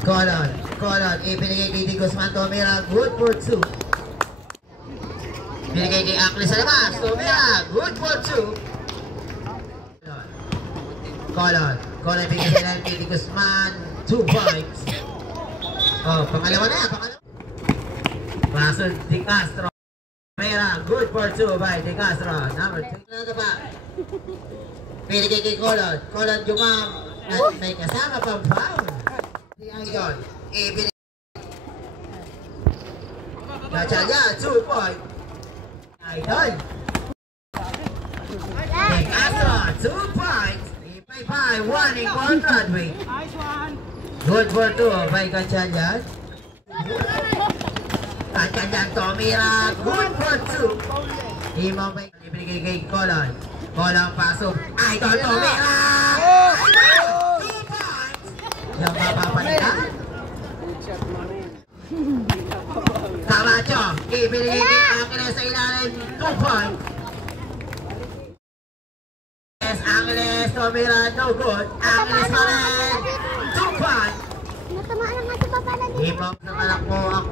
Colon, ibinigay kay Guzman, Tomira, good for 2. Binigay kay Akli sa labas, Tomira, good for 2. Colon, ibigay kay Guzman, 2 points. Oh, pangalawa na, Pasod, De Castro. Tomira, good for 2 by De Castro. Number 2. Ano pa? Binigay kay Colon, Jumam, at may kasama pang foul. Yun, ibinigay. Gachalya, 2 points. Idol. De Castro, 2 points. Ipay, 1 in Broadway. Good for 2 by Gachalya. Gachalya, Tomira, good for 2. Imaw by ibinigay kay Colon. Colon pasok. Idol, Tomira. Yang mapapalitan. Camacho, ibinigay kay Angeles sa ilalim, 2 points. Angeles, Tomira, no good. Angeles pa rin, 2 points. Natamaan nga si Papa na din. Ipang sa malak po ang